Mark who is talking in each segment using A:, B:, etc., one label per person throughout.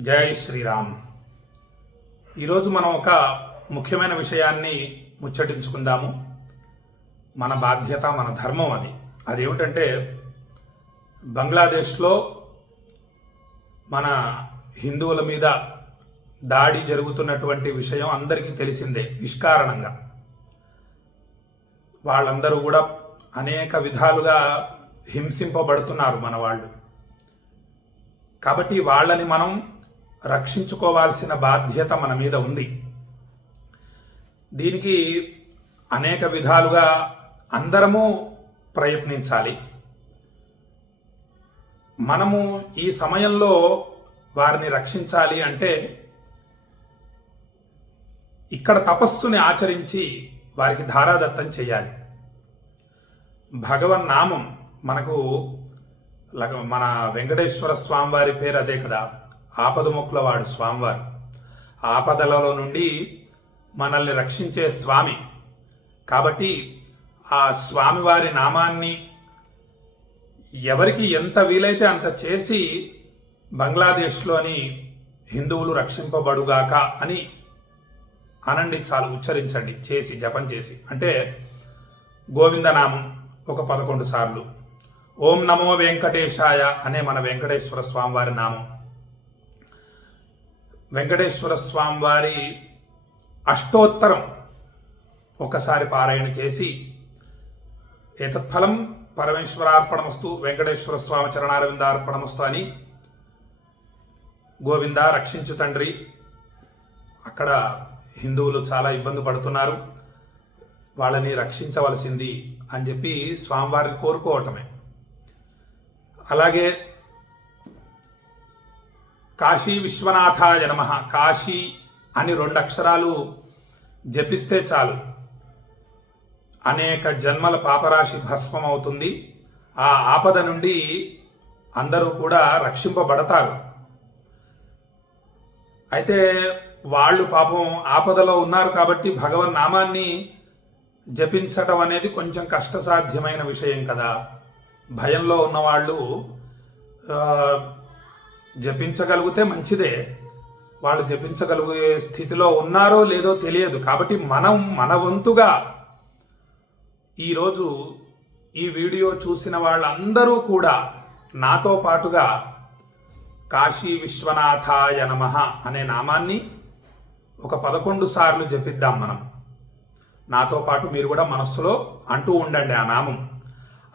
A: జై శ్రీరామ్. ఈరోజు మనం ఒక ముఖ్యమైన విషయాన్ని ముచ్చటించుకుందాము. మన బాధ్యత మన ధర్మం అది. అదేమిటంటే బంగ్లాదేశ్లో మన హిందువుల మీద దాడి జరుగుతున్నటువంటి విషయం అందరికీ తెలిసిందే నిష్కారణంగా. వాళ్ళందరూ కూడా అనేక విధాలుగా హింసింపబడుతున్నారు మన వాళ్ళు కాబట్టి వాళ్ళని మనం రక్షించుకోవాల్సిన బాధ్యత మన మీద ఉంది. దీనికి అనేక విధాలుగా అందరము ప్రయత్నించాలి. మనము ఈ సమయంలో వారిని రక్షించాలి అంటే ఇక్కడ తపస్సుని ఆచరించి వారికి ధారాదత్తం చేయాలి. భగవన్ నామం మనకు లగ- మన వెంకటేశ్వర స్వామివారి పేరు అదే కదా. ఆపదముక్కుల వాడు స్వామివారు. ఆపదలలో నుండి మనల్ని రక్షించే స్వామి. కాబట్టి ఆ స్వామివారి నామాన్ని ఎవరికి ఎంత వీలైతే అంత చేసి బంగ్లాదేశ్లోని హిందువులు రక్షింపబడుగాక అని అనండి చాలు ఉచ్చరించండి చేసి జపం చేసి. అంటే గోవిందనామం ఒక పదకొండు సార్లు. ఓం నమో వెంకటేశాయ అనే మన వెంకటేశ్వర స్వామివారి నామం. వెంకటేశ్వర స్వామివారి అష్టోత్తరం ఒకసారి పారాయణ చేసి ఏతత్ఫలం పరమేశ్వరార్పణమస్తు వెంకటేశ్వర స్వామి చరణారవిందార్పణమస్తు అని గోవింద రక్షించు తండ్రి. అక్కడ హిందువులు చాలా ఇబ్బంది పడుతున్నారు. వాళ్ళని రక్షించవలసింది అని చెప్పి స్వామివారిని కోరుకోవటమే. అలాగే కాశీ విశ్వనాథాయ నమ. కాశీ అని రెండు అక్షరాలు జపిస్తే చాలు. అనేక జన్మల పాపరాశి భస్మం అవుతుంది ఆ ఆపద నుండి అందరూ కూడా రక్షింపబడతారు. అయితే వాళ్ళు పాపం ఆపదలో ఉన్నారు కాబట్టి భగవన్ నామాన్ని జపించటం అనేది కొంచెం కష్టసాధ్యమైన విషయం కదా. భయంలో ఉన్నవాళ్ళు జపించగలిగితే మంచిదే. వాళ్ళు జపించగలిగే స్థితిలో ఉన్నారో లేదో తెలియదు. కాబట్టి మనం మన వంతుగా ఈరోజు ఈ వీడియో చూసిన వాళ్ళందరూ కూడా నాతో పాటుగా కాశీ విశ్వనాథాయ నమః అనే నామాన్ని ఒక పదకొండు సార్లు జపిద్దాం మనం. నాతో పాటు మీరు కూడా మనస్సులో అంటూ ఉండండి ఆ నామం.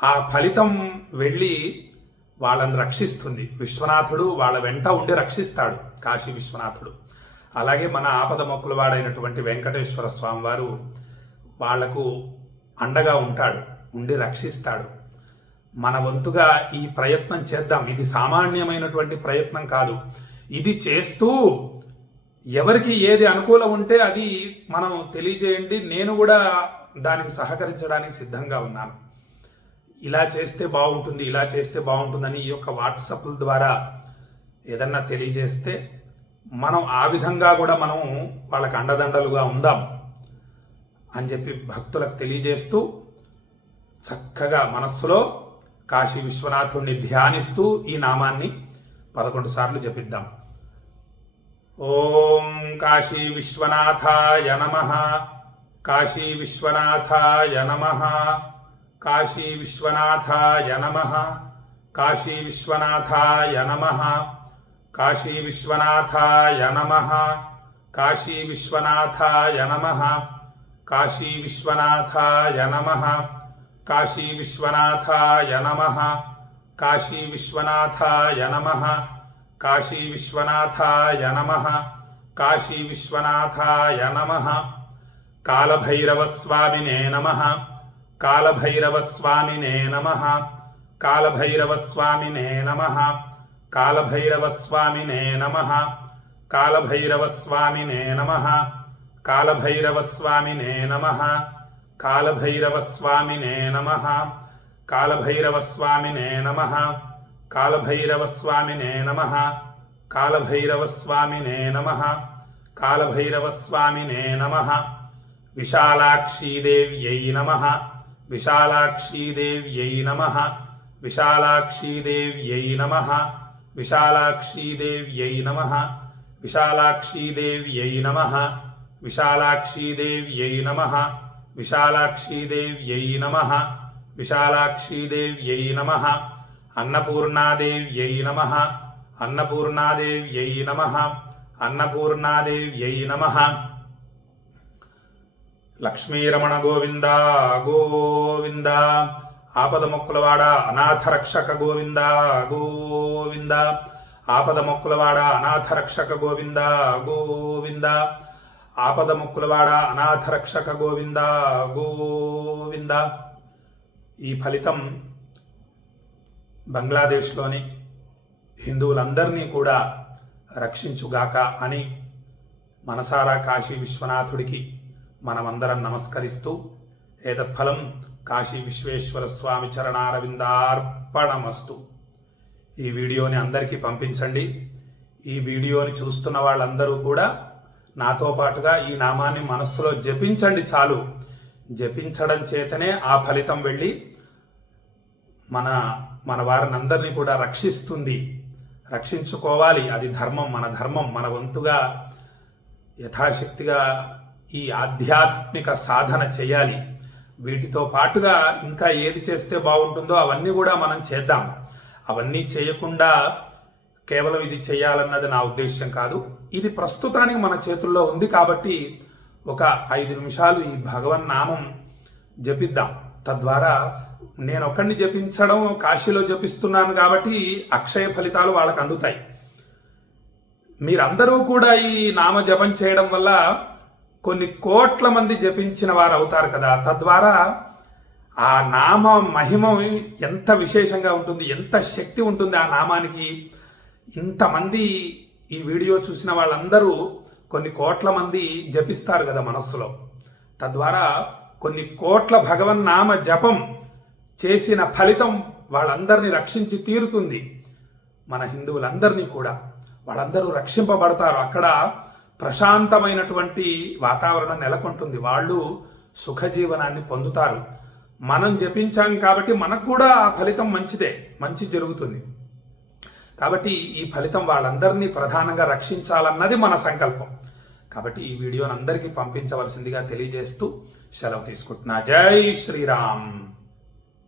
A: ఆ ఫలితం వెళ్ళి వాళ్ళని రక్షిస్తుంది. విశ్వనాథుడు వాళ్ళ వెంట ఉండి రక్షిస్తాడు. కాశీ విశ్వనాథుడు. అలాగే మన ఆపద మొక్కుల వాడైనటువంటి వెంకటేశ్వర స్వామివారు వాళ్ళకు అండగా ఉంటాడు ఉండి రక్షిస్తాడు. మన వంతుగా ఈ ప్రయత్నం చేద్దాం. ఇది సామాన్యమైనటువంటి ప్రయత్నం కాదు. ఇది చేస్తూ ఎవరికి ఏది అనుకూలం ఉంటే అది మనం తెలియజేయండి. నేను కూడా దానికి సహకరించడానికి సిద్ధంగా ఉన్నాను. ఇలా చేస్తే బాగుంటుంది ఇలా చేస్తే బాగుంటుందని ఈ యొక్క వాట్సాప్ల ద్వారా ఏదన్నా తెలియజేస్తే మనం ఆ విధంగా కూడా మనం వాళ్ళకి అండదండలుగా ఉందాం అని చెప్పి భక్తులకు తెలియజేస్తూ చక్కగా మనస్సులో కాశీ విశ్వనాథుణ్ణి ధ్యానిస్తూ ఈ నామాన్ని పదకొండు సార్లు జపిద్దాం. ఓం కాశీ విశ్వనాథాయ నమ. కాశీ విశ్వనాథాయ నమ. కాశీ విశ్వనాథాయ నమ కాశీ విశ్వనాథాయ నమ కాశీ విశ్వనాథాయ నమ కాశీ విశ్వనాథాయ నమ కాశీ విశ్వనాథాయ నమ కాశీ విశ్వనాథాయ నమ కాశీ విశ్వనాథాయ నమ కాశీ విశ్వనాథాయ నమ కాశీ విశ్వనాథాయ నమ కాళభైరవస్వామినే నమ కాళభైరవస్వామినే నమ కాళభైరవస్వామినే నమ కాళభైరవస్వామినే నమ కాళభైరవస్వామినే నమ కాళభైరవస్వామినే నమ కాళభైరవస్వామినే నమ కాళభైరవస్వామినే విశాలాక్షీదేవ్యై నమ. విశాలాక్షీదేవ్యై నమ. విశాలాక్షీదేవ్యై నమ. విశాలాక్షీదేవ్యై నమ. విశాలాక్షీదేవ్యై నమ. విశాలాక్షీదేవ్యై నమ. విశాలాక్షీదేవ్యై నమ. అన్నపూర్ణాదేవ్యై నమ. అన్నపూర్ణాదేవ్యై నమ. అన్నపూర్ణాదేవ్యై నమ. లక్ష్మీరమణ గోవింద. గోవింద ఆపద మొక్కులవాడ అనాథ రక్షక గోవింద గోవింద. ఆపద మొక్కులవాడ అనాథ రక్షక గోవింద గోవింద. ఆపద మొక్కులవాడ అనాథ రక్షక గోవింద గోవింద. ఈ ఫలితం బంగ్లాదేశ్లోని హిందువులందరినీ కూడా రక్షించుగాక అని మనసారా కాశీ విశ్వనాథుడికి మనమందరం నమస్కరిస్తూ ఏతత్ఫలం కాశీ విశ్వేశ్వర స్వామి చరణారవిందార్పణమస్తు. ఈ వీడియోని అందరికీ పంపించండి. ఈ వీడియోని చూస్తున్న వాళ్ళందరూ కూడా నాతో పాటుగా ఈ నామాన్ని మనస్సులో జపించండి చాలు. జపించడం చేతనే ఆ ఫలితం వెళ్ళి మన మన వారిని అందరినీ కూడా రక్షిస్తుంది. రక్షించుకోవాలి. అది ధర్మం మన ధర్మం మన వంతుగా యథాశక్తిగా ఈ ఆధ్యాత్మిక సాధన చేయాలి. వీటితో పాటుగా ఇంకా ఏది చేస్తే బాగుంటుందో అవన్నీ కూడా మనం చేద్దాం. అవన్నీ చేయకుండా కేవలం ఇది చేయాలన్నది నా ఉద్దేశం కాదు. ఇది ప్రస్తుతానికి మన చేతుల్లో ఉంది కాబట్టి ఒక ఐదు నిమిషాలు ఈ భగవన్ నామం జపిద్దాం. తద్వారా నేను ఒక్కడిని జపించడం కాశీలో జపిస్తున్నాను కాబట్టి అక్షయ ఫలితాలు వాళ్ళకు అందుతాయి మీరందరూ కూడా ఈ నామ జపం చేయడం వల్ల కొన్ని కోట్ల మంది జపించిన వారు అవుతారు కదా. తద్వారా ఆ నామ మహిమ ఎంత విశేషంగా ఉంటుంది ఎంత శక్తి ఉంటుంది ఆ నామానికి. ఇంతమంది ఈ వీడియో చూసిన వాళ్ళందరూ కొన్ని కోట్ల మంది జపిస్తారు కదా మనస్సులో. తద్వారా కొన్ని కోట్ల భగవన్నామ జపం చేసిన ఫలితం వాళ్ళందరినీ రక్షించి తీరుతుంది. మన హిందువులందరినీ కూడా. వాళ్ళందరూ రక్షింపబడతారు. అక్కడ ప్రశాంతమైనటువంటి వాతావరణం నెలకొంటుంది. వాళ్ళు సుఖజీవనాన్ని పొందుతారు. మనం జపించాం కాబట్టి మనకు కూడా ఆ ఫలితం మంచిదే మంచి జరుగుతుంది. కాబట్టి ఈ ఫలితం వాళ్ళందరినీ ప్రధానంగా రక్షించాలన్నది మన సంకల్పం. కాబట్టి ఈ వీడియోని అందరికీ పంపించవలసిందిగా తెలియజేస్తూ సెలవు తీసుకుంటున్నా. జై శ్రీరామ్.